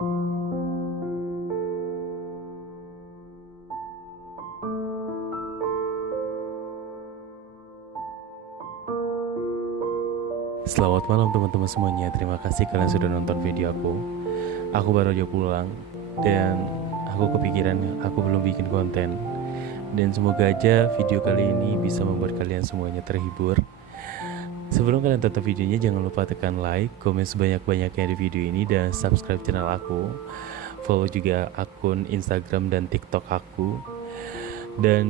Selamat malam teman-teman semuanya. Terima kasih kalian sudah nonton video aku. Aku baru aja pulang dan aku kepikiran aku belum bikin konten. Dan semoga aja video kali ini bisa membuat kalian semuanya terhibur. Sebelum kalian tonton videonya, jangan lupa tekan like, komen sebanyak-banyaknya di video ini, dan subscribe channel aku. Follow juga akun Instagram dan TikTok aku. Dan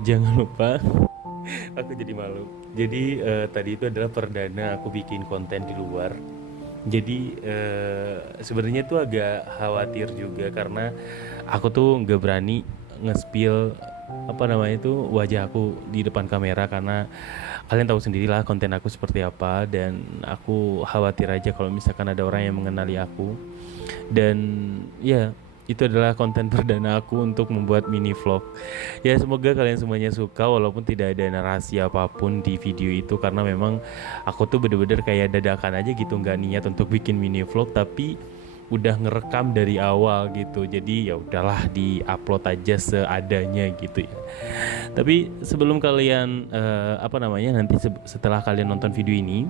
jangan lupa aku jadi malu. Jadi tadi itu adalah perdana aku bikin konten di luar. Jadi sebenarnya tuh agak khawatir juga karena aku tuh nggak berani nge-spill apa namanya itu wajah aku di depan kamera, karena kalian tahu sendirilah konten aku seperti apa, dan aku khawatir aja kalau misalkan ada orang yang mengenali aku. Dan ya, itu adalah konten perdana aku untuk membuat mini vlog. Ya, semoga kalian semuanya suka walaupun tidak ada narasi apapun di video itu, karena memang aku tuh bener-bener kayak dadakan aja gitu, nggak niat untuk bikin mini vlog, tapi udah ngerekam dari awal gitu. Jadi ya udahlah, di-upload aja seadanya gitu ya. Tapi sebelum kalian nanti setelah kalian nonton video ini,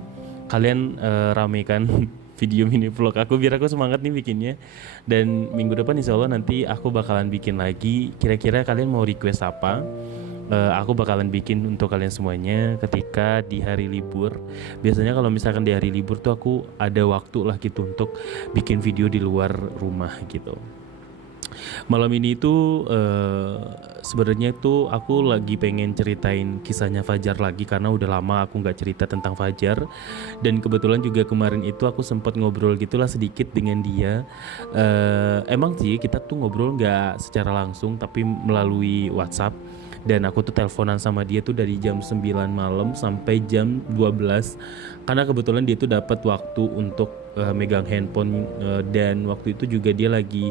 kalian ramekan video mini vlog aku biar aku semangat nih bikinnya. Dan minggu depan insya Allah nanti aku bakalan bikin lagi. Kira-kira kalian mau request apa? Aku bakalan bikin untuk kalian semuanya ketika di hari libur. Biasanya kalau misalkan di hari libur tuh aku ada waktu lah gitu untuk bikin video di luar rumah gitu. Malam ini tuh sebenarnya tuh aku lagi pengen ceritain kisahnya Fajar lagi, karena udah lama aku nggak cerita tentang Fajar. Dan kebetulan juga kemarin itu aku sempat ngobrol gitulah sedikit dengan dia. Emang sih kita tuh ngobrol nggak secara langsung tapi melalui WhatsApp. Dan aku tuh teleponan sama dia tuh dari jam 9 malam sampai jam 12, karena kebetulan dia tuh dapat waktu untuk megang handphone, dan waktu itu juga dia lagi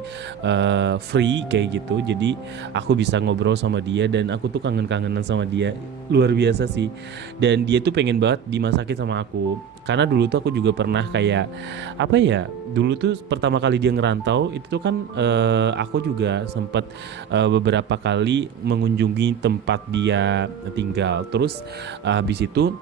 free kayak gitu. Jadi aku bisa ngobrol sama dia dan aku tuh kangen-kangenan sama dia, luar biasa sih. Dan dia tuh pengen banget dimasakin sama aku, karena dulu tuh aku juga pernah kayak apa ya, dulu tuh pertama kali dia ngerantau itu tuh kan aku juga sempat beberapa kali mengunjungi tempat dia tinggal. Terus habis itu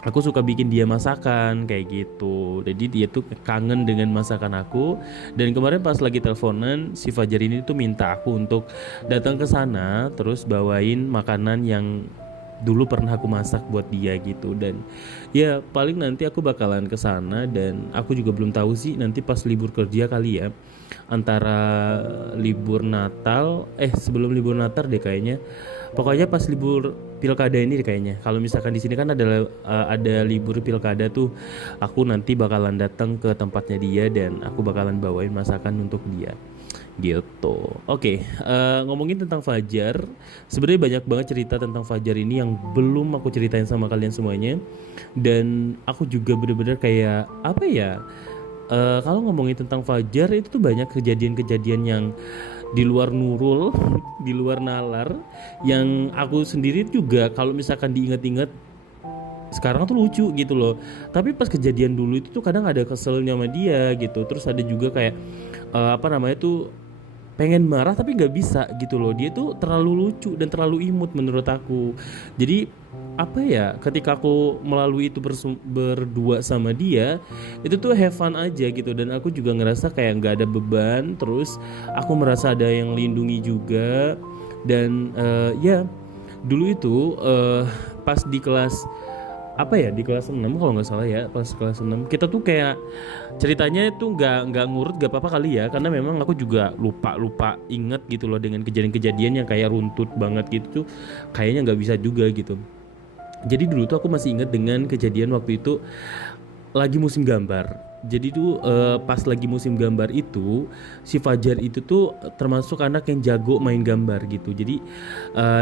aku suka bikin dia masakan kayak gitu. Jadi dia tuh kangen dengan masakan aku. Dan kemarin pas lagi teleponan, si Fajar ini tuh minta aku untuk datang ke sana terus bawain makanan yang dulu pernah aku masak buat dia gitu. Dan ya paling nanti aku bakalan ke sana, dan aku juga belum tahu sih nanti pas libur kerja kali ya. Antara libur Natal, sebelum libur Natal deh kayaknya. Pokoknya pas libur pilkada ini deh kayaknya. Kalau misalkan di sini kan ada libur pilkada tuh, aku nanti bakalan datang ke tempatnya dia dan aku bakalan bawain masakan untuk dia gitu. Oke, ngomongin tentang Fajar, sebenarnya banyak banget cerita tentang Fajar ini yang belum aku ceritain sama kalian semuanya. Dan aku juga bener-bener kayak apa ya, kalau ngomongin tentang Fajar itu tuh banyak kejadian-kejadian yang di luar Nurul, di luar nalar, yang aku sendiri juga kalau misalkan diingat-ingat sekarang tuh lucu gitu loh. Tapi pas kejadian dulu itu tuh kadang ada keselnya sama dia gitu. Terus ada juga kayak pengen marah tapi nggak bisa gitu loh. Dia tuh terlalu lucu dan terlalu imut menurut aku. Jadi apa ya, ketika aku melalui itu berdua sama dia, itu tuh have fun aja gitu. Dan aku juga ngerasa kayak nggak ada beban. Terus aku merasa ada yang lindungi juga. Dan ya dulu itu pas di kelas di kelas 6 kalau nggak salah ya, pas kelas 6 kita tuh kayak ceritanya itu nggak ngurut, gak apa-apa kali ya, karena memang aku juga lupa inget gitu loh dengan kejadian-kejadian yang kayak runtut banget gitu tuh, kayaknya nggak bisa juga gitu. Jadi dulu tuh aku masih inget dengan kejadian waktu itu lagi musim gambar. Jadi tuh pas lagi musim gambar itu, si Fajar itu tuh termasuk anak yang jago main gambar gitu. Jadi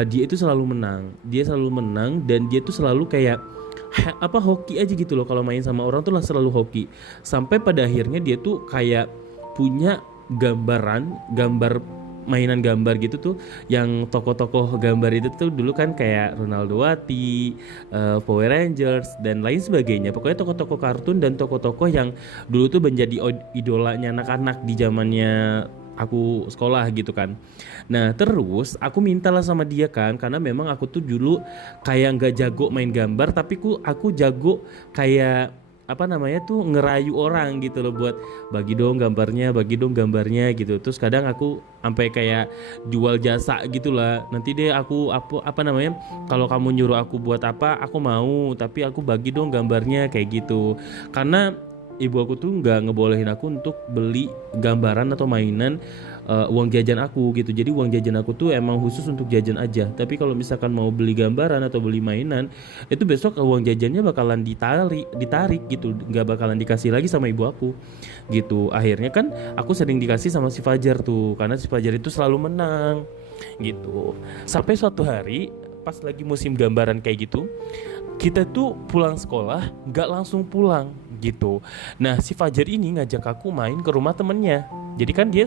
dia itu selalu menang. Dia selalu menang dan dia tuh selalu kayak hoki aja gitu loh. Kalau main sama orang tuh lah selalu hoki. Sampai pada akhirnya dia tuh kayak punya gambar mainan gambar gitu tuh, yang tokoh-tokoh gambar itu tuh dulu kan kayak Ronaldo Wati, Power Rangers dan lain sebagainya. Pokoknya tokoh-tokoh kartun dan tokoh-tokoh yang dulu tuh menjadi idolanya anak-anak di zamannya aku sekolah gitu kan. Nah terus aku mintalah sama dia kan, karena memang aku tuh dulu kayak nggak jago main gambar, tapi aku jago kayak apa namanya tuh ngerayu orang gitu loh, buat bagi dong gambarnya gitu. Terus kadang aku sampai kayak jual jasa gitulah, nanti deh aku apa namanya, kalau kamu nyuruh aku buat apa aku mau, tapi aku bagi dong gambarnya kayak gitu. Karena ibu aku tuh nggak ngebolehin aku untuk beli gambaran atau mainan uang jajan aku gitu. Jadi uang jajan aku tuh emang khusus untuk jajan aja. Tapi kalau misalkan mau beli gambaran atau beli mainan, itu besok uang jajannya bakalan ditarik gitu, nggak bakalan dikasih lagi sama ibu aku gitu. Akhirnya kan aku sering dikasih sama si Fajar tuh, karena si Fajar itu selalu menang gitu. Sampai suatu hari pas lagi musim gambaran kayak gitu, kita tuh pulang sekolah nggak langsung pulang gitu. Nah si Fajar ini ngajak aku main ke rumah temennya. Jadi kan dia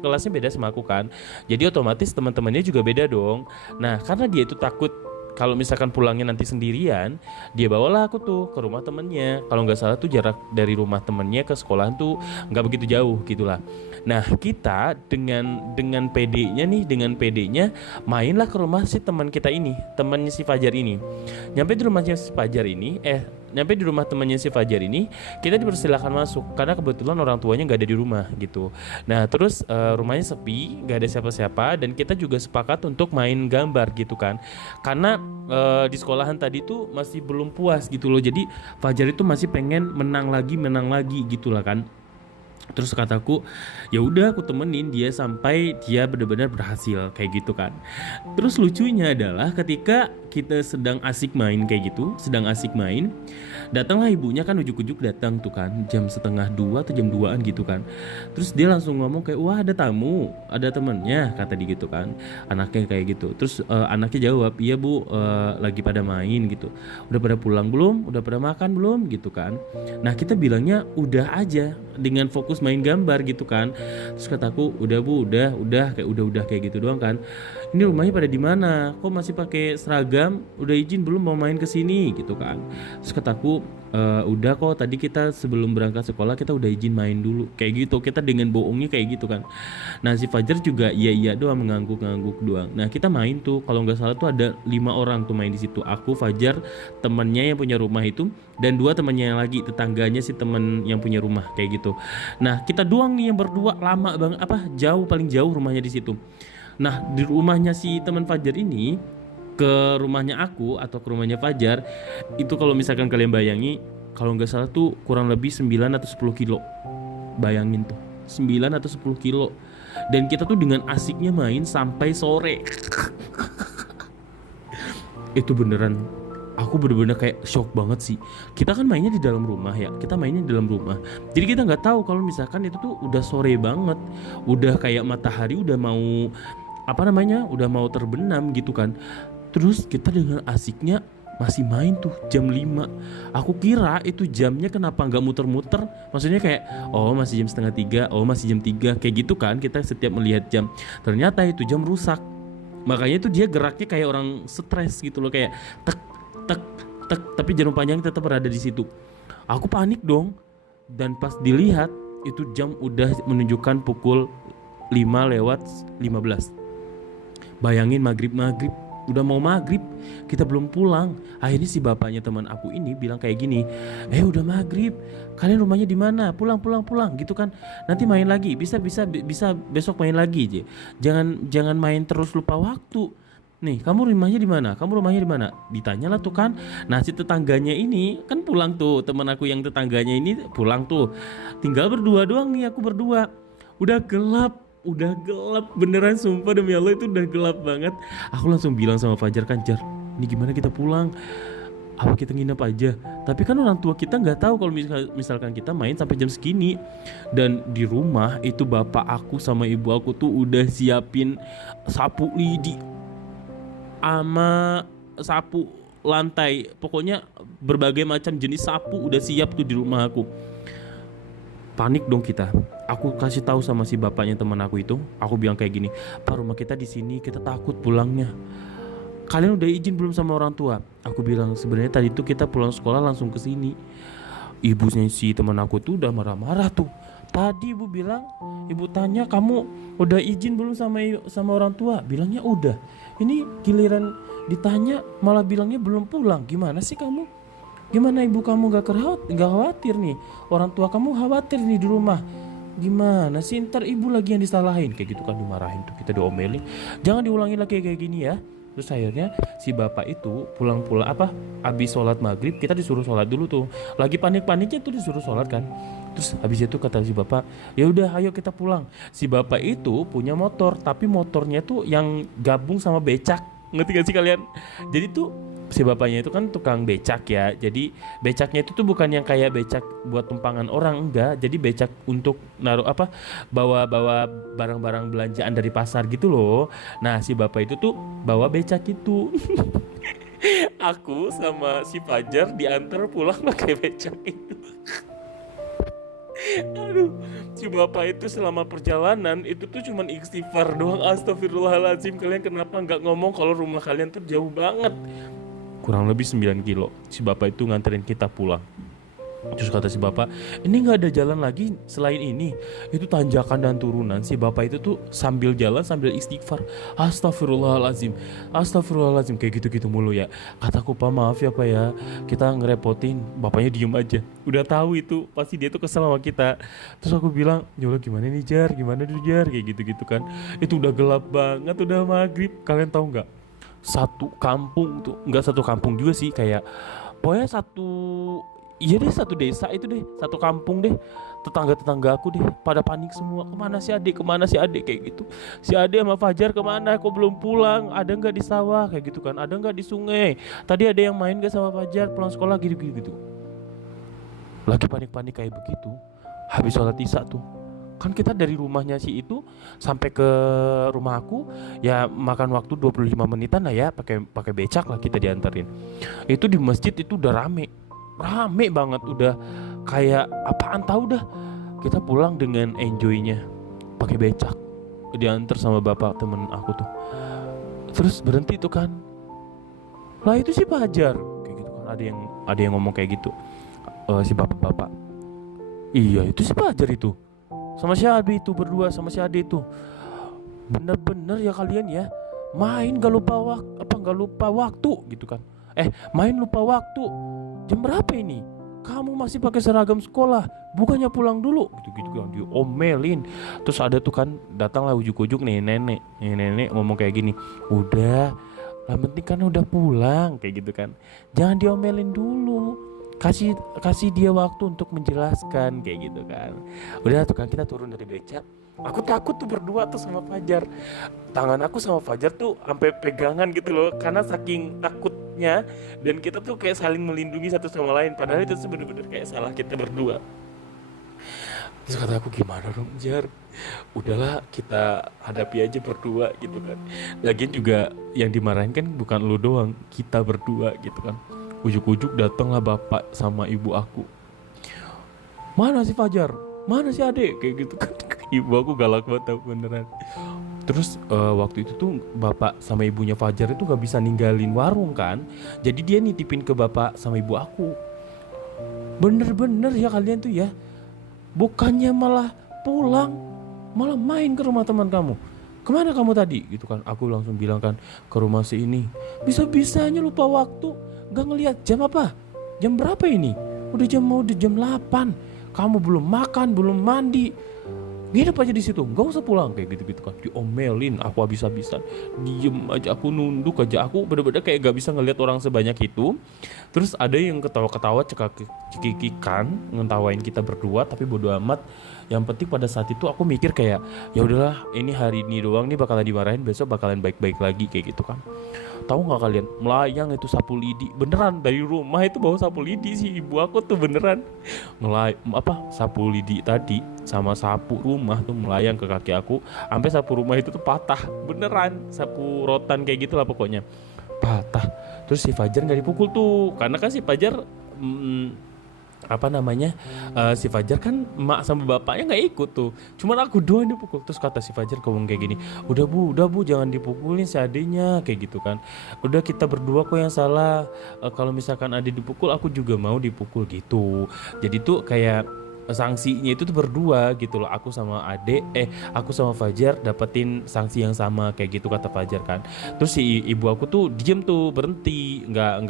kelasnya beda sama aku kan. Jadi otomatis teman-temannya juga beda dong. Nah karena dia itu takut kalau misalkan pulangnya nanti sendirian, dia bawalah aku tuh ke rumah temennya. Kalau nggak salah tuh jarak dari rumah temennya ke sekolahan tuh nggak begitu jauh gitulah. Nah kita dengan PD-nya mainlah ke rumah si teman kita ini, temannya si Fajar ini. Nyampe di rumahnya si Fajar ini, nyampe di rumah temannya si Fajar ini, kita dipersilakan masuk karena kebetulan orang tuanya nggak ada di rumah gitu. Nah terus rumahnya sepi, nggak ada siapa-siapa, dan kita juga sepakat untuk main gambar gitu kan. Karena di sekolahan tadi tuh masih belum puas gitu loh. Jadi Fajar itu masih pengen menang lagi gitulah kan. Terus kataku, ya udah aku temenin dia sampai dia benar-benar berhasil kayak gitu kan. Terus lucunya adalah ketika kita sedang asik main kayak gitu, datanglah ibunya kan, ujuk-ujuk datang tuh kan jam 1:30 atau jam 2-an gitu kan. Terus dia langsung ngomong kayak, wah ada tamu, ada temennya, kata dia gitu kan, anaknya kayak gitu. Terus anaknya jawab, iya bu, lagi pada main gitu. Udah pada pulang belum? Udah pada makan belum? Gitu kan. Nah kita bilangnya udah aja, dengan fokus main gambar gitu kan. Terus kataku, udah bu, udah kayak gitu doang kan. Ini rumahnya pada di mana? Kok masih pakai seragam? Udah izin belum mau main ke sini gitu kan. Terus kataku, udah kok, tadi kita sebelum berangkat sekolah kita udah izin main dulu kayak gitu. Kita dengan bohongnya kayak gitu kan. Nah si Fajar juga iya doang, mengangguk doang. Nah kita main tuh, kalau nggak salah tuh ada 5 orang tuh main di situ. Aku, Fajar, temannya yang punya rumah itu, dan 2 temannya yang lagi, tetangganya si teman yang punya rumah kayak gitu. Nah kita doang nih yang berdua, lama banget, paling jauh rumahnya di situ. Nah di rumahnya si teman Fajar ini ke rumahnya aku atau ke rumahnya Fajar itu, kalau misalkan kalian bayangi, kalau nggak salah tuh kurang lebih 9 atau 10 kilo. Bayangin tuh 9 atau 10 kilo. Dan kita tuh dengan asiknya main sampai sore. Itu beneran, aku bener-bener kayak shock banget sih. Kita kan mainnya di dalam rumah ya, jadi kita nggak tahu kalau misalkan itu tuh udah sore banget, udah kayak matahari udah mau udah mau terbenam gitu kan. Terus kita dengan asiknya masih main tuh jam 5. Aku kira itu jamnya kenapa nggak muter-muter, maksudnya kayak oh masih jam 2:30, oh masih jam 3 kayak gitu kan. Kita setiap melihat jam, ternyata itu jam rusak. Makanya itu dia geraknya kayak orang stres gitu loh, kayak tek tek tek, tapi jarum panjang tetap berada di situ. Aku panik dong, dan pas dilihat itu jam udah menunjukkan pukul 5:15. Bayangin maghrib, udah mau maghrib, kita belum pulang. Akhirnya si bapaknya teman aku ini bilang kayak gini, udah maghrib, kalian rumahnya di mana? Pulang gitu kan. Nanti main lagi, bisa besok main lagi aja. Jangan main terus lupa waktu. Nih, kamu rumahnya di mana? Ditanyalah tuh kan. Nah si tetangganya ini kan pulang tuh, teman aku yang tetangganya ini pulang tuh. Tinggal berdua doang nih, aku berdua. Udah gelap beneran, sumpah demi Allah itu udah gelap banget. Aku langsung bilang sama Fajar kan, Jar, ini gimana kita pulang? Apa kita nginep aja? Tapi kan orang tua kita nggak tahu kalau misalkan kita main sampai jam segini. Dan di rumah itu bapak aku sama ibu aku tuh udah siapin sapu lidi sama sapu lantai, pokoknya berbagai macam jenis sapu udah siap tuh di rumah aku. panik dong kita. Aku kasih tahu sama si bapaknya teman aku itu. Aku bilang kayak gini, Pak, rumah kita di sini, kita takut pulangnya. Kalian udah izin belum sama orang tua? Aku bilang sebenarnya tadi tuh kita pulang sekolah langsung ke sini. Ibunya si teman aku tuh udah marah-marah tuh. Tadi ibu bilang, ibu tanya kamu udah izin belum sama orang tua? Bilangnya udah. Ini giliran ditanya malah bilangnya belum pulang. Gimana sih kamu? Gimana ibu kamu gak khawatir nih? Orang tua kamu khawatir nih di rumah. Gimana sih, ntar ibu lagi yang disalahin. Kayak gitu kan, dimarahin tuh, kita diomelin. Jangan diulangi lagi kayak gini ya. Terus akhirnya si bapak itu pulang-pulang habis sholat maghrib, kita disuruh sholat dulu tuh. Lagi panik-paniknya tuh disuruh sholat kan. Terus habis itu kata si bapak, ya udah ayo kita pulang. Si bapak itu punya motor, tapi motornya tuh yang gabung sama becak. Ngerti gak sih kalian? Jadi tuh si bapaknya itu kan tukang becak ya. Jadi becaknya itu tuh bukan yang kayak becak buat tumpangan orang, enggak. Jadi becak untuk naruh bawa barang-barang belanjaan dari pasar gitu loh. Nah, si bapak itu tuh bawa becak itu. Aku sama si Fajar diantar pulang pakai becak itu. Aduh, si bapak itu selama perjalanan itu tuh cuman istighfar doang. Astagfirullahaladzim, kalian kenapa nggak ngomong kalau rumah kalian tuh jauh banget? Kurang lebih 9 kilo. Si bapak itu nganterin kita pulang. Terus kata si bapak, ini gak ada jalan lagi selain ini. Itu tanjakan dan turunan. Si bapak itu tuh sambil jalan sambil istighfar, Astagfirullahaladzim, Astagfirullahaladzim, kayak gitu-gitu mulu ya. Kataku, Pak maaf ya Pak ya, kita ngerepotin. Bapaknya diem aja. Udah tahu itu pasti dia tuh kesel sama kita. Terus aku bilang, Yolah gimana nih Jar, gimana nih Jar, kayak gitu-gitu kan. Itu udah gelap banget, udah maghrib. Kalian tahu gak, satu kampung tuh, nggak satu kampung juga sih, kayak pokoknya satu desa itu deh, satu kampung deh, tetangga aku deh pada panik semua. Kemana si adik kayak gitu. Si adik sama Fajar kemana, kok belum pulang, ada nggak di sawah kayak gitu kan, ada nggak di sungai, tadi ada yang main gak sama Fajar pulang sekolah gitu. Lagi panik kayak begitu. Habis sholat isya tuh kan kita dari rumahnya si itu sampai ke rumah aku ya makan waktu 25 menitan lah ya, pakai becak lah kita dianterin. Itu di masjid itu udah rame banget, udah kayak apaan tahu dah. Kita pulang dengan enjoynya pakai becak, diantar sama bapak temen aku tuh. Terus berhenti tuh kan, lah itu si Fajar kayak gitu kan, ada yang ngomong kayak gitu. Si bapak, iya itu si Fajar itu sama si Ade itu, berdua sama si Ade itu. Bener-bener ya kalian ya, main gak lupa waktu gitu kan. Main lupa waktu. Jam berapa ini? Kamu masih pakai seragam sekolah, bukannya pulang dulu? Gitu kan, diomelin. Terus ada tuh kan, datanglah ujuk-ujuk nih nenek ngomong kayak gini, udah, yang penting kan udah pulang kayak gitu kan. Jangan diomelin dulu. Kasih dia waktu untuk menjelaskan kayak gitu kan. Udah tuh kan kita turun dari becak. Aku takut tuh berdua tuh sama Fajar. Tangan aku sama Fajar tuh sampai pegangan gitu loh, karena saking takutnya. Dan kita tuh kayak saling melindungi satu sama lain, padahal itu tuh bener-bener kayak salah kita berdua. Terus kata aku, gimana dong Jar, udahlah kita hadapi aja berdua gitu kan. Lagian juga yang dimarahin kan bukan lu doang, kita berdua gitu kan. Ujuk-ujuk datanglah bapak sama ibu aku. Mana si Fajar? Mana si Adek? Kayak gitu kan. Ibu aku galak banget tau, beneran. Terus waktu itu tuh bapak sama ibunya Fajar itu gak bisa ninggalin warung kan. Jadi dia nitipin ke bapak sama ibu aku. Bener-bener ya kalian tuh ya, bukannya malah pulang, malah main ke rumah teman kamu. Kemana kamu tadi? Gitu kan. Aku langsung bilang kan, ke rumah si ini. Bisa-bisanya lupa waktu, gak ngelihat jam apa? Jam berapa ini? Udah jam 8. Kamu belum makan, belum mandi. Nginep aja di situ, nggak usah pulang kayak gitu kan. Diomelin aku habis-habisan. Diem aja, aku nunduk aja. Aku bener-bener kayak gak bisa ngelihat orang sebanyak itu. Terus ada yang ketawa-ketawa cekikikan ngetawain kita berdua, tapi bodo amat. Yang penting pada saat itu aku mikir kayak, ya udahlah, ini hari ini doang nih bakalan dimarahin, besok bakalan baik-baik lagi kayak gitu kan. Tahu nggak kalian, melayang itu sapu lidi beneran dari rumah itu, bawa sapu lidi sih ibu aku tuh beneran sapu lidi tadi sama sapu rumah tuh melayang ke kaki aku, sampai sapu rumah itu tuh patah beneran, sapu rotan kayak gitulah pokoknya patah. Terus si Fajar nggak dipukul tuh, karena kan si Fajar apa namanya si Fajar kan emak sama bapaknya nggak ikut tuh, cuman aku doang dipukul. Terus kata si Fajar ngomong kayak gini, udah bu jangan dipukulin si adenya kayak gitu kan, udah kita berdua kok yang salah. Kalau misalkan adik dipukul aku juga mau dipukul gitu. Jadi tuh kayak sanksinya itu tuh berdua gitu loh, aku sama Fajar dapetin sanksi yang sama kayak gitu kata Fajar kan. Terus si ibu aku tuh diem tuh, berhenti, nggak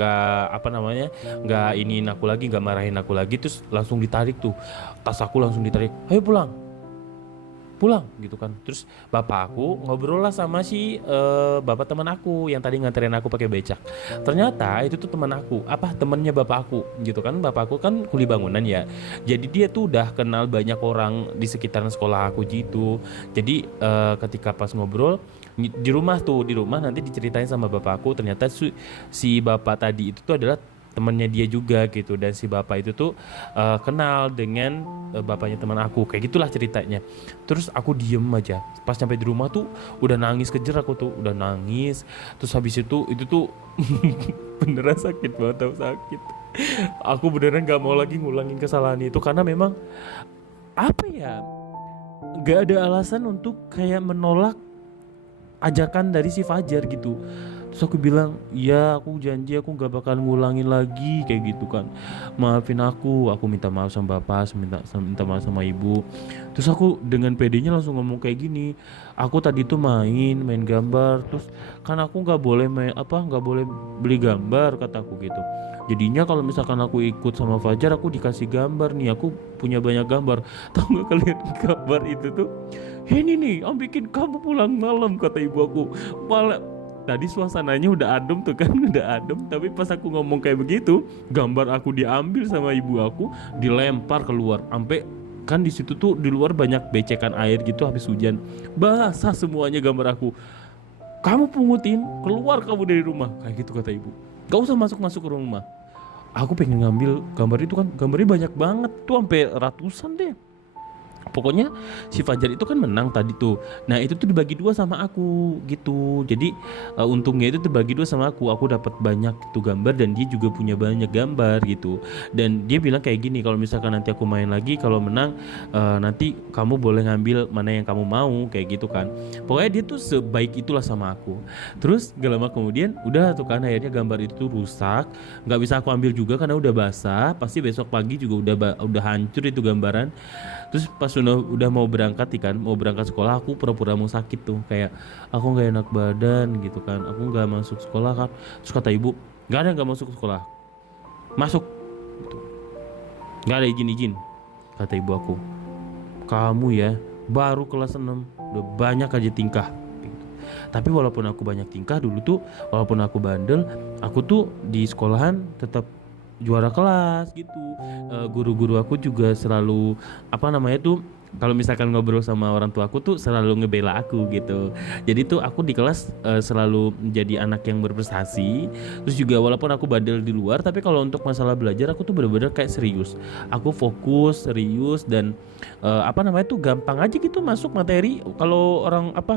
apa namanya, nggak iniin aku lagi, nggak marahin aku lagi. Terus langsung ditarik tuh tas aku, langsung ditarik, ayo pulang pulang gitu kan. Terus bapak aku ngobrol lah sama si bapak teman aku yang tadi nganterin aku pakai becak. Ternyata itu tuh teman aku, apa temennya bapak aku gitu kan. Bapak aku kan kuli bangunan ya, jadi dia tuh udah kenal banyak orang di sekitaran sekolah aku gitu. Jadi ketika pas ngobrol di rumah nanti diceritain sama bapak aku, ternyata si bapak tadi itu tuh adalah temannya dia juga gitu. Dan si bapak itu tuh kenal dengan bapaknya teman aku, kayak gitulah ceritanya. Terus aku diem aja, pas sampai di rumah tuh udah nangis kejer, aku tuh udah nangis. Terus habis itu tuh beneran sakit banget, tau sakit. Aku beneran gak mau lagi ngulangin kesalahan itu, karena memang apa ya, gak ada alasan untuk kayak menolak ajakan dari si Fajar gitu. Terus aku bilang, ya aku janji aku gak bakal ngulangin lagi kayak gitu kan, maafin aku minta maaf sama bapak, minta maaf sama ibu. Terus aku dengan pedenya langsung ngomong kayak gini, aku tadi tuh main gambar, terus kan aku nggak boleh nggak boleh beli gambar kataku gitu. Jadinya kalau misalkan aku ikut sama Fajar, aku dikasih gambar nih, aku punya banyak gambar. Tahu nggak kalian gambar itu tuh, ini nih om bikin kamu pulang malam kata ibu aku. Malah tadi suasananya udah adem tuh kan, udah adem, tapi pas aku ngomong kayak begitu, gambar aku diambil sama ibu aku, dilempar keluar. Sampai kan di situ tuh di luar banyak becekan air gitu, habis hujan basah semuanya gambar aku. Kamu pungutin, keluar kamu dari rumah kayak gitu kata ibu. Gak usah masuk ke rumah. Aku pengen ngambil gambar itu kan, gambarnya banyak banget tuh, sampai ratusan deh. Pokoknya si Fajar itu kan menang tadi tuh. Nah itu tuh dibagi dua sama aku gitu. Jadi untungnya itu terbagi dua sama aku. Aku dapat banyak itu gambar, dan dia juga punya banyak gambar gitu. Dan dia bilang kayak gini, kalau misalkan nanti aku main lagi, kalau menang nanti kamu boleh ngambil mana yang kamu mau kayak gitu kan. Pokoknya dia tuh sebaik itulah sama aku. Terus gak lama kemudian udah tuh kan, akhirnya gambar itu rusak, nggak bisa aku ambil juga karena udah basah. Pasti besok pagi juga udah hancur itu gambaran. Terus pas udah mau berangkat mau berangkat sekolah, aku pura-pura mau sakit tuh, kayak aku nggak enak badan gitu kan, aku nggak masuk sekolah kan. Terus kata ibu, nggak masuk sekolah, masuk gitu. Nggak ada izin kata ibu aku. Kamu ya baru kelas 6 udah banyak aja tingkah gitu. Tapi walaupun aku banyak tingkah dulu tuh, walaupun aku bandel, aku tuh di sekolahan tetap juara kelas gitu. Guru-guru aku juga selalu apa namanya tuh, kalau misalkan ngobrol sama orang tua aku tuh selalu ngebela aku gitu. Jadi tuh aku di kelas selalu menjadi anak yang berprestasi. Terus juga walaupun aku bandel di luar, tapi kalau untuk masalah belajar aku tuh bener-bener kayak serius. Aku fokus, serius, dan apa namanya tuh gampang aja gitu masuk materi. Kalau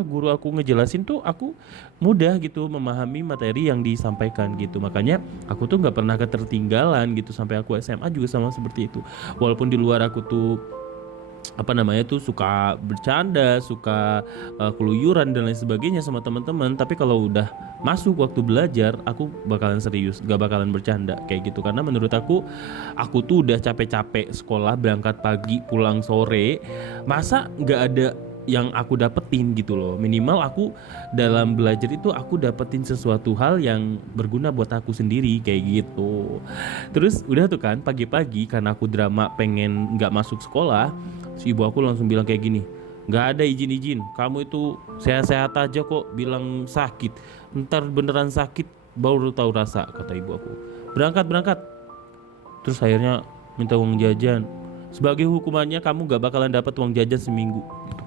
guru aku ngejelasin tuh aku mudah gitu memahami materi yang disampaikan gitu. Makanya aku tuh nggak pernah ketertinggalan gitu sampai aku SMA juga sama seperti itu. Walaupun di luar aku tuh apa namanya tuh suka bercanda, suka keluyuran dan lain sebagainya sama teman-teman, tapi kalau udah masuk waktu belajar aku bakalan serius, gak bakalan bercanda kayak gitu. Karena menurut aku tuh udah capek-capek sekolah, berangkat pagi pulang sore, masa gak ada yang aku dapetin gitu loh. Minimal aku dalam belajar itu aku dapetin sesuatu hal yang berguna buat aku sendiri kayak gitu. Terus udah tuh kan pagi-pagi, karena aku drama pengen gak masuk sekolah, si ibu aku langsung bilang kayak gini, gak ada izin, kamu itu sehat-sehat aja kok, bilang sakit, ntar beneran sakit baru tahu rasa kata ibu aku. Berangkat. Terus akhirnya minta uang jajan. Sebagai hukumannya kamu gak bakalan dapat uang jajan seminggu gitu.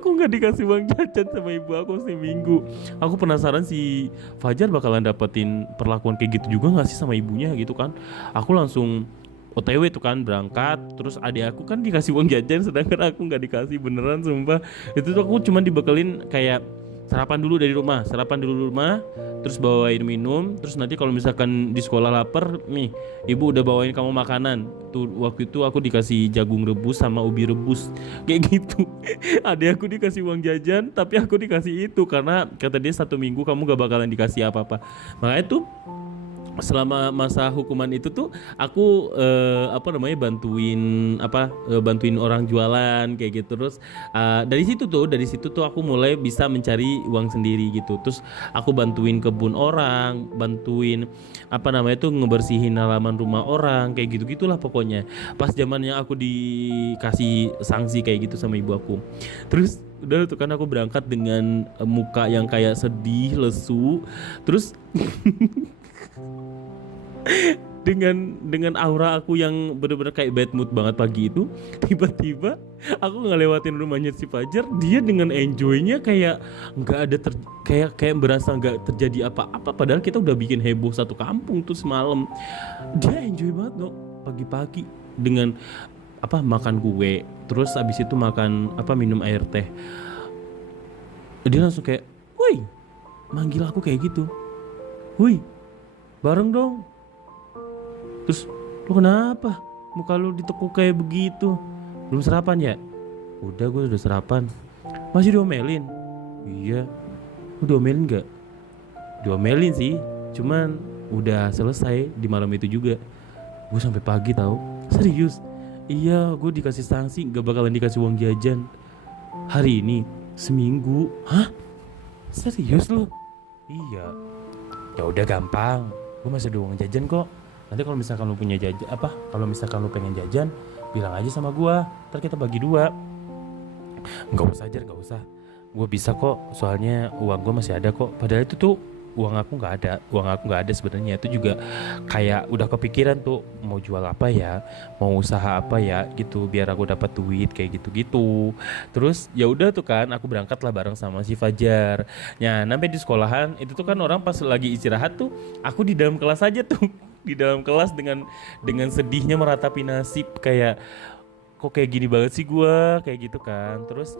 Aku nggak dikasih uang jajan sama ibu aku seminggu. Aku penasaran si Fajar bakalan dapetin perlakuan kayak gitu juga nggak sih sama ibunya gitu kan. Aku langsung OTW tuh kan berangkat. Terus adik aku kan dikasih uang jajan, sedangkan aku nggak dikasih beneran sumpah. Itu tuh aku cuman dibekelin kayak sarapan dulu dari rumah, terus bawain minum, terus nanti kalau misalkan di sekolah lapar nih, ibu udah bawain kamu makanan. Tuh waktu itu aku dikasih jagung rebus sama ubi rebus kayak gitu. Adek aku dikasih uang jajan, tapi aku dikasih itu karena kata dia 1 minggu kamu gak bakalan dikasih apa-apa. Makanya tuh selama masa hukuman itu tuh aku bantuin orang jualan kayak gitu. Terus dari situ tuh aku mulai bisa mencari uang sendiri gitu. Terus aku bantuin kebun orang, bantuin ngebersihin halaman rumah orang kayak gitu gitulah pokoknya. Pas zamannya aku dikasih sanksi kayak gitu sama ibu aku. Terus udah tuh kan aku berangkat dengan muka yang kayak sedih, lesu, terus dengan aura aku yang bener-bener kayak bad mood banget pagi itu, tiba-tiba aku ngelewatin rumahnya si Fajar, dia dengan enjoynya kayak nggak ada kayak berasa nggak terjadi apa-apa, padahal kita udah bikin heboh satu kampung tuh semalam. Dia enjoy banget dong pagi-pagi dengan makan kue, terus abis itu makan minum air teh. Dia langsung kayak, woi, manggil aku kayak gitu, woi, bareng dong. Terus, lu kenapa? Muka lu ditekuk kayak begitu. Belum sarapan ya? Udah, gue udah sarapan. Masih diomelin? Iya. Lu diomelin gak? Diomelin sih, cuman udah selesai di malam itu juga. Gue sampai pagi tau. Serius? Iya, gue dikasih sanksi, gak bakalan dikasih uang jajan hari ini, seminggu. Hah? Serius lu? Iya. Ya udah gampang, gue masih ada uang jajan kok. Nanti kalau misalkan lu punya jajan kalau misalkan lu pengen jajan, bilang aja sama gua, ntar kita bagi 2. Nggak usah Jar, nggak usah, gua bisa kok, soalnya uang gua masih ada kok. Padahal itu tuh uang aku nggak ada sebenarnya. Itu juga kayak udah kepikiran tuh mau jual apa ya, mau usaha apa ya gitu, biar aku dapat duit kayak gitu. Terus ya udah tuh kan, aku berangkat lah bareng sama si Fajar. Nah, sampai di sekolahan itu tuh kan orang pas lagi istirahat tuh, aku di dalam kelas aja tuh di dalam kelas dengan sedihnya meratapi nasib, kayak kok kayak gini banget sih gue kayak gitu kan. Terus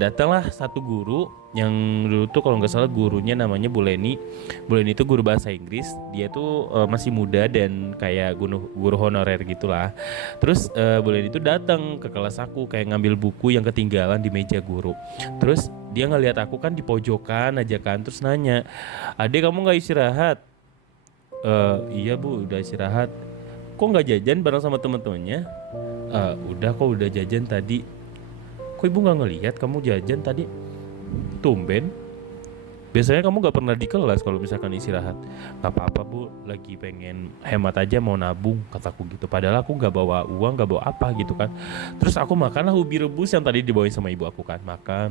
datanglah satu guru yang dulu tuh kalau nggak salah gurunya namanya Bu Leni. Bu Leni itu guru bahasa Inggris. Dia tuh masih muda dan kayak guru honorer gitulah. Terus Bu Leni itu datang ke kelas aku kayak ngambil buku yang ketinggalan di meja guru. Terus dia ngelihat aku kan di pojokan aja kan, terus nanya, "Adek, kamu nggak istirahat?" Iya Bu, udah istirahat. Kok nggak jajan bareng sama teman-temannya? Udah kok, udah jajan tadi. Kok ibu nggak ngelihat kamu jajan tadi? Tumben. Biasanya kamu nggak pernah di kelas kalau misalkan istirahat. Gak apa-apa Bu, lagi pengen hemat aja, mau nabung, kataku gitu. Padahal aku nggak bawa uang, nggak bawa apa gitu kan. Terus aku makanlah ubi rebus yang tadi dibawain sama ibu aku kan. Makan.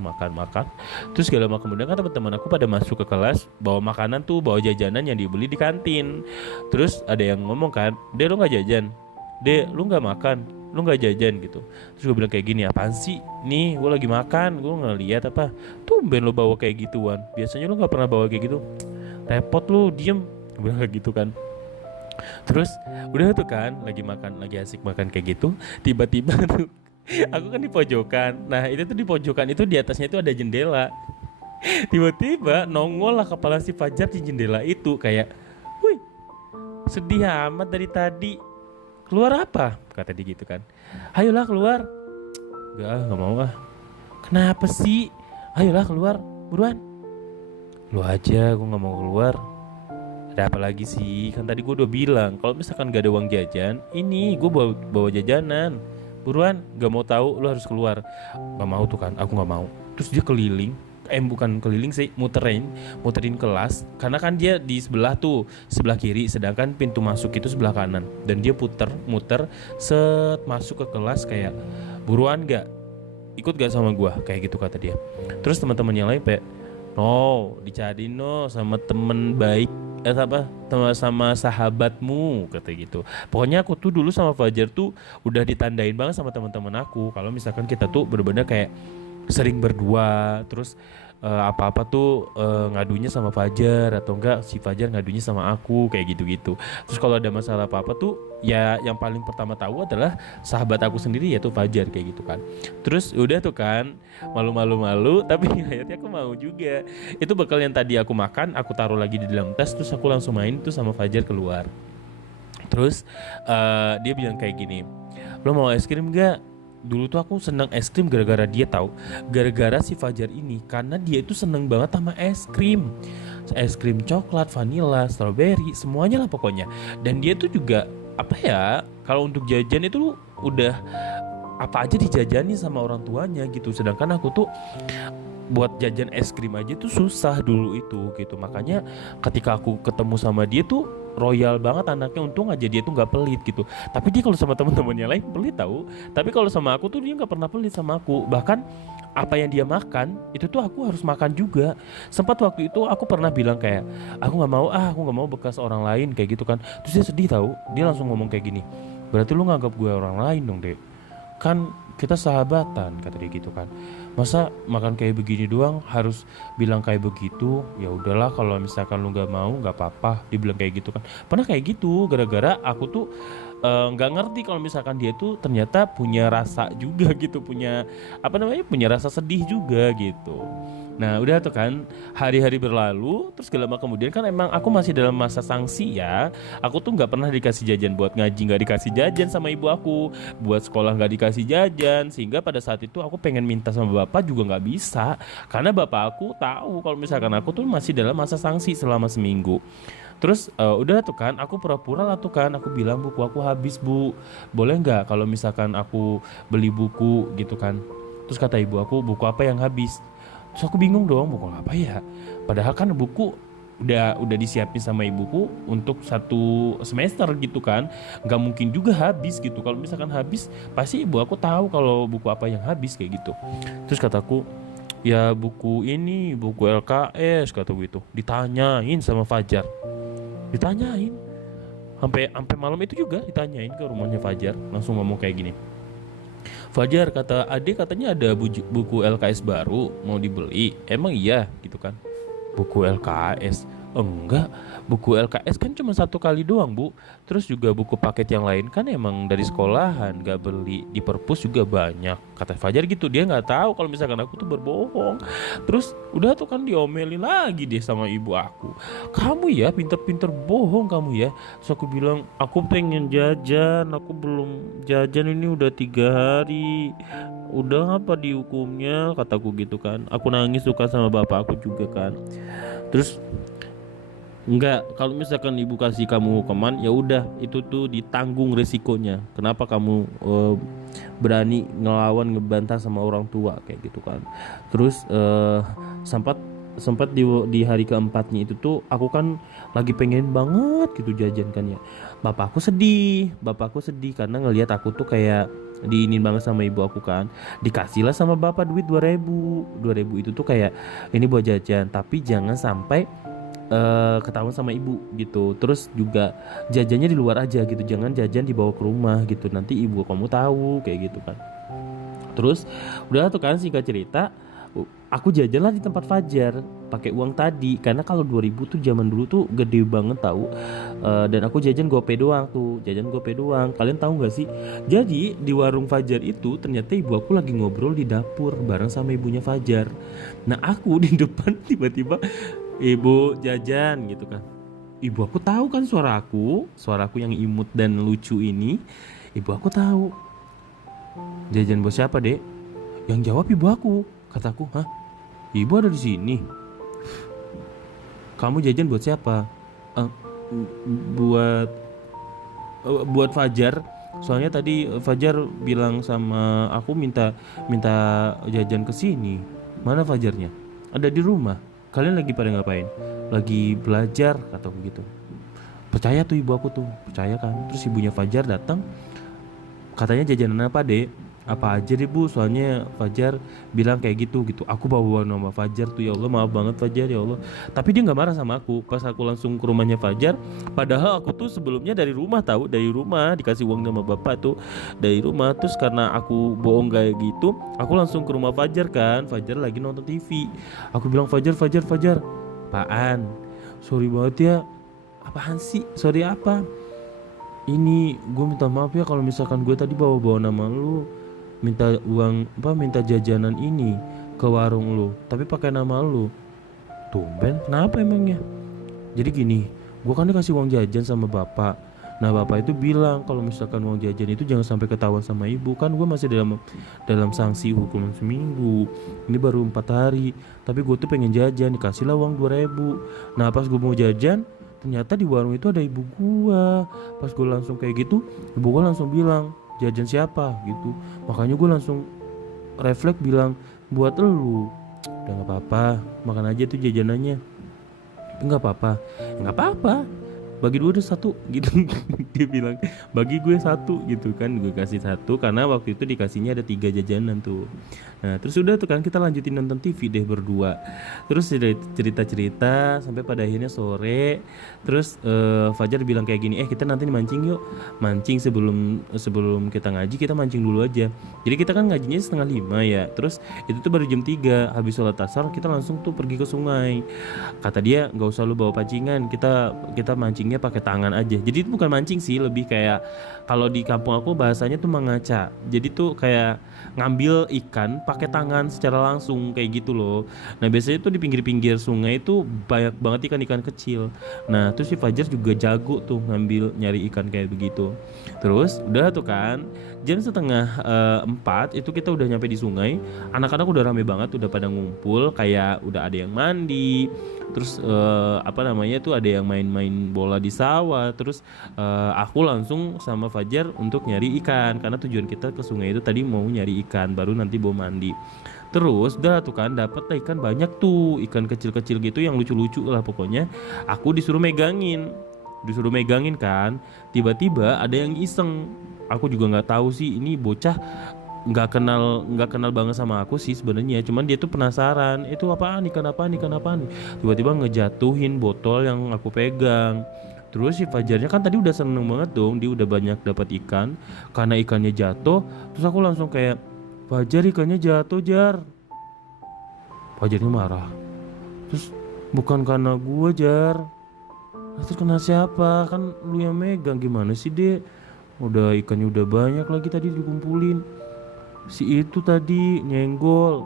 Terus gak lama kemudian kan teman-teman aku pada masuk ke kelas, bawa makanan tuh, bawa jajanan yang dibeli di kantin. Terus ada yang ngomong kan, "Dek, lu nggak jajan? Dek, lu nggak makan? Lu nggak jajan?" gitu. Terus gue bilang kayak gini, "Apaan sih? Nih gue lagi makan, gue ngeliat apa. Tumben lu bawa kayak gituan, biasanya lu nggak pernah bawa kayak gitu. Repot lu, diem." Gue bilang kayak gitu kan. Terus udah tuh kan lagi makan, lagi asik makan kayak gitu, tiba-tiba tuh aku kan di pojokan. Nah itu tuh di pojokan itu di atasnya itu ada jendela. Tiba-tiba nongol lah kepala si Fajar di jendela itu kayak, "Wih, sedih amat dari tadi. Keluar apa?" kata dia gitu kan. "Ayolah keluar." Gak mau ah." "Kenapa sih? Ayolah keluar, buruan." "Lu aja, gue gak mau keluar." "Ada apa lagi sih? Kan tadi gue udah bilang kalau misalkan gak ada uang jajan, ini gue bawa jajanan. Buruan, gak mau tahu, lu harus keluar." Gak mau tuh kan, aku gak mau. Terus dia keliling, bukan keliling sih, muterin kelas, karena kan dia di sebelah kiri, sedangkan pintu masuk itu sebelah kanan, dan dia muter set masuk ke kelas kayak, "Buruan gak? Ikut gak sama gua?" kayak gitu kata dia. Terus teman-teman yang lain kayak, "No, dicariin no sama temen baik, sama sahabatmu," kata gitu. Pokoknya aku tuh dulu sama Fajar tuh udah ditandain banget sama teman-teman aku kalau misalkan kita tuh bener-bener kayak sering berdua. Terus apa-apa tuh ngadunya sama Fajar, atau enggak si Fajar ngadunya sama aku kayak gitu-gitu. Terus kalau ada masalah apa-apa tuh ya yang paling pertama tahu adalah sahabat aku sendiri, yaitu Fajar kayak gitu kan. Terus udah tuh kan, malu-malu tapi akhirnya aku mau juga. Itu bekal yang tadi aku makan aku taruh lagi di dalam tas, terus aku langsung main tuh sama Fajar keluar. Terus dia bilang kayak gini, lo mau es krim gak? Dulu tuh aku seneng es krim gara-gara dia tahu, gara-gara si Fajar ini, karena dia itu seneng banget sama es krim coklat, vanilla, strawberry, semuanya lah pokoknya. Dan dia tuh juga apa ya, kalau untuk jajan itu udah apa aja dijajani sama orang tuanya gitu. Sedangkan aku tuh buat jajan es krim aja tuh susah dulu itu gitu. Makanya ketika aku ketemu sama dia tuh royal banget anaknya. Untung aja dia tuh nggak pelit gitu. Tapi dia kalau sama teman-temannya lain pelit tahu. Tapi kalau sama aku tuh dia nggak pernah pelit sama aku. Bahkan apa yang dia makan itu tuh aku harus makan juga. Sempat waktu itu aku pernah bilang kayak aku nggak mau bekas orang lain kayak gitu kan. Terus dia sedih tahu. Dia langsung ngomong kayak gini, berarti lu nganggap gue orang lain dong dek, kan kita sahabatan, kata dia gitu kan. Masa makan kayak begini doang harus bilang kayak begitu? Ya udahlah, kalau misalkan lu nggak mau nggak apa-apa, dibilang kayak gitu kan. Pernah kayak gitu gara-gara aku tuh nggak ngerti kalau misalkan dia tuh ternyata punya rasa juga gitu, punya punya rasa sedih juga gitu. Nah udah tuh kan, hari-hari berlalu, terus gak lama kemudian kan emang aku masih dalam masa sanksi ya. Aku tuh nggak pernah dikasih jajan, buat ngaji nggak dikasih jajan sama ibu aku, buat sekolah nggak dikasih jajan. Sehingga pada saat itu aku pengen minta sama bapak juga nggak bisa, karena bapak aku tahu kalau misalkan aku tuh masih dalam masa sanksi selama seminggu. Terus udah tuh kan, aku pura-pura lah tuh kan, aku bilang buku aku habis bu, boleh nggak kalau misalkan aku beli buku gitu kan. Terus kata ibu aku, buku apa yang habis? Terus aku bingung dong, buku apa ya? Padahal kan buku udah disiapin sama ibuku untuk 1 semester gitu kan. Nggak mungkin juga habis gitu. Kalau misalkan habis, pasti ibu aku tahu kalau buku apa yang habis kayak gitu. Terus kataku, ya buku ini, buku LKS kata gitu. Ditanyain sama Fajar. Ditanyain. Sampai malam itu juga ditanyain ke rumahnya Fajar. Langsung ngomong kayak gini, Fajar, kata adik katanya ada buku LKS baru mau dibeli. Emang iya gitu kan. Buku LKS? Enggak, buku LKS kan cuma 1 kali doang bu. Terus juga buku paket yang lain kan emang dari sekolahan, gak beli di perpus juga banyak, kata Fajar gitu. Dia gak tahu kalau misalkan aku tuh berbohong. Terus udah tuh kan diomelin lagi deh sama ibu aku, kamu ya pinter-pinter bohong kamu ya. Terus aku bilang, aku pengen jajan, aku belum jajan ini udah 3 hari. Udah apa dihukumnya, kataku gitu kan. Aku nangis suka sama bapak aku juga kan. Terus enggak, kalau misalkan ibu kasih kamu hukuman ya udah itu tuh ditanggung resikonya. Kenapa kamu berani ngelawan, ngebantah sama orang tua kayak gitu kan. Terus sempat di hari keempatnya itu tuh aku kan lagi pengen banget gitu jajan kan ya. Bapakku sedih karena ngelihat aku tuh kayak diinin banget sama ibu aku kan. Dikasihlah sama bapak duit 2.000 itu tuh kayak ini buat jajan, tapi jangan sampai ketahuan sama ibu gitu. Terus juga jajannya di luar aja gitu, jangan jajan dibawa ke rumah gitu, nanti ibu kamu tahu kayak gitu kan. Terus udah tuh kan, singkat cerita aku jajan lah di tempat Fajar pakai uang tadi, karena kalau 2.000 tuh zaman dulu tuh gede banget tahu. Dan aku jajan GoPay doang. Kalian tahu nggak sih, jadi di warung Fajar itu ternyata ibu aku lagi ngobrol di dapur bareng sama ibunya Fajar. Nah aku di depan tiba-tiba, ibu jajan gitu kan. Ibu aku tahu kan suaraku yang imut dan lucu ini. Ibu aku tahu. Jajan buat siapa dek? Yang jawab ibu aku. Kataku, hah? Ibu ada di sini. Kamu jajan buat siapa? Buat Fajar. Soalnya tadi Fajar bilang sama aku minta jajan ke sini. Mana Fajarnya? Ada di rumah. Kalian lagi pada ngapain? Lagi belajar, kataku gitu. Percaya tuh ibu aku tuh, percaya kan. Terus ibunya Fajar datang, katanya jajanan apa dek? apa aja deh bu, soalnya Fajar bilang kayak gitu gitu. Aku bawa nama Fajar tuh, ya Allah maaf banget Fajar ya Allah. Tapi dia nggak marah sama aku pas aku langsung ke rumahnya Fajar. Padahal aku tuh sebelumnya dari rumah, tahu, dari rumah dikasih uang sama bapak tuh dari rumah. Terus karena aku bohong kayak gitu, aku langsung ke rumah Fajar kan. Fajar lagi nonton TV. Aku bilang Fajar, Fajar, Fajar, apaan? Sorry banget ya. Apaan sih? Sorry apa? Ini gue minta maaf ya kalau misalkan gue tadi bawa-bawa nama lu, minta uang apa, minta jajanan ini ke warung lu tapi pakai nama lu. Tumben kenapa emangnya? Jadi gini, gua kan dikasih uang jajan sama bapak. Nah bapak itu bilang kalau misalkan uang jajan itu jangan sampai ketahuan sama ibu. Kan gue masih dalam dalam sanksi hukuman seminggu, ini baru 4 hari, tapi gue tuh pengen jajan, dikasihlah uang 2.000. Nah pas gue mau jajan, ternyata di warung itu ada ibu gua. Pas gue langsung kayak gitu, ibu gua langsung bilang jajan siapa gitu. Makanya gue langsung refleks bilang buat elu. Udah nggak apa-apa, makan aja tuh jajanannya. Nggak apa-apa, nggak apa-apa, bagi dua deh satu gitu. Dia bilang bagi gue satu gitu kan, gue kasih satu karena waktu itu dikasihnya ada 3 jajanan tuh. Nah terus udah tuh kan kita lanjutin nonton TV deh berdua. Terus cerita-cerita sampai pada akhirnya sore. Terus Fajar bilang kayak gini, kita nanti mancing yuk, mancing sebelum sebelum kita ngaji, kita mancing dulu aja. Jadi kita kan ngajinya 4:30 ya. Terus itu tuh baru jam 3 habis sholat asar, kita langsung tuh pergi ke sungai. Kata dia nggak usah lu bawa pancingan, kita mancingnya pakai tangan aja. Jadi itu bukan mancing sih, lebih kayak kalau di kampung aku bahasanya tuh mengaca. Jadi tuh kayak ngambil ikan pakai tangan secara langsung kayak gitu loh. Nah biasanya tuh di pinggir-pinggir sungai itu banyak banget ikan-ikan kecil. Nah terus si Fajar juga jago tuh ngambil nyari ikan kayak begitu. Terus udah tuh kan jam setengah 4 itu kita udah nyampe di sungai. Anak-anak udah rame banget, udah pada ngumpul, kayak udah ada yang mandi. Terus apa namanya tuh ada yang main-main bola di sawah. Terus aku langsung sama Fajar untuk nyari ikan karena tujuan kita ke sungai itu tadi mau nyari ikan baru nanti bawa mandi. Terus udah tuh kan dapet ikan banyak tuh, ikan kecil-kecil gitu yang lucu-lucu lah pokoknya. Aku disuruh megangin kan. Tiba-tiba ada yang iseng. Aku juga nggak tahu sih ini bocah nggak kenal banget sama aku sih sebenarnya, cuman dia tuh penasaran itu apaan, ikan apaan. Tiba-tiba ngejatuhin botol yang aku pegang. Terus si Fajarnya kan tadi udah seneng banget dong, dia udah banyak dapat ikan. Karena ikannya jatuh, terus aku langsung kayak, Fajar ikannya jatuh Jar. Fajarnya marah. Terus bukan karena gue Jar. Terus kena siapa? Kan lu yang megang, gimana sih dek? Udah ikannya udah banyak lagi tadi dikumpulin. Si itu tadi nyenggol.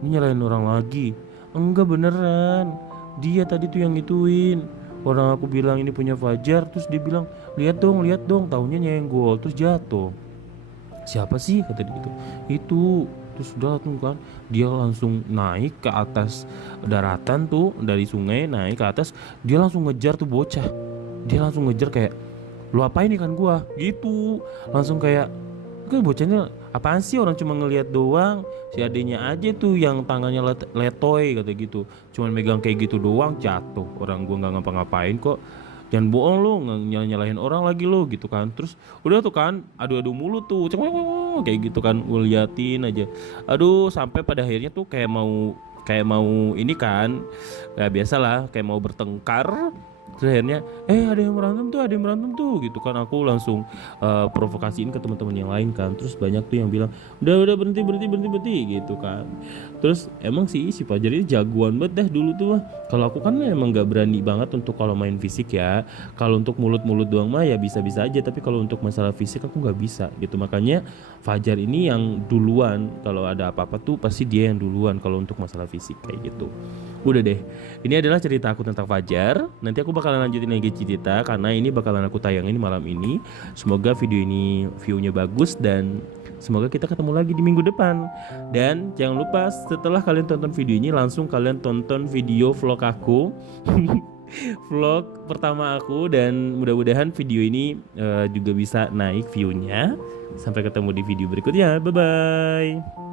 Ini nyalain orang lagi. Enggak beneran, dia tadi tuh yang ngituin. Orang aku bilang ini punya Fajar, terus dia bilang lihat dong, taunya nyenggol terus jatuh. Siapa sih kata dia gitu. Itu. Terus udah tuh kan dia langsung naik ke atas daratan tuh, dari sungai naik ke atas. Dia langsung ngejar tuh bocah. Dia langsung ngejar kayak, lu apain ikan gua gitu. Langsung kayak, kan bocahnya apaan sih, orang cuma ngelihat doang. Si adenya aja tuh yang tangannya letoy kata gitu, cuman megang kayak gitu doang jatuh. Orang gua nggak ngapa-ngapain kok, jangan bohong lu, nyalahin orang lagi lu gitu kan. Terus udah tuh kan adu-adu mulu tuh kayak gitu kan, gue liatin aja. Aduh sampai pada akhirnya tuh kayak mau ini kan, ya biasalah kayak mau bertengkar. Terus akhirnya ada yang berantem tuh gitu kan. Aku langsung provokasiin ke teman-teman yang lain kan. Terus banyak tuh yang bilang udah berhenti gitu kan. Terus emang sih si Fajar ini jagoan banget dah dulu tuh. Kalau aku kan emang gak berani banget untuk kalau main fisik ya. Kalau untuk mulut-mulut doang mah ya bisa-bisa aja, tapi kalau untuk masalah fisik aku gak bisa gitu. Makanya Fajar ini yang duluan, kalau ada apa-apa tuh pasti dia yang duluan kalau untuk masalah fisik kayak gitu. Udah deh, ini adalah cerita aku tentang Fajar. Nanti aku bakalan lanjutin lagi cerita karena ini bakalan aku tayangin malam ini. Semoga video ini view-nya bagus dan semoga kita ketemu lagi di minggu depan. Dan jangan lupa setelah kalian tonton video ini langsung kalian tonton video vlog aku. Vlog pertama aku, dan mudah-mudahan video ini juga bisa naik view-nya. Sampai ketemu di video berikutnya. Bye bye.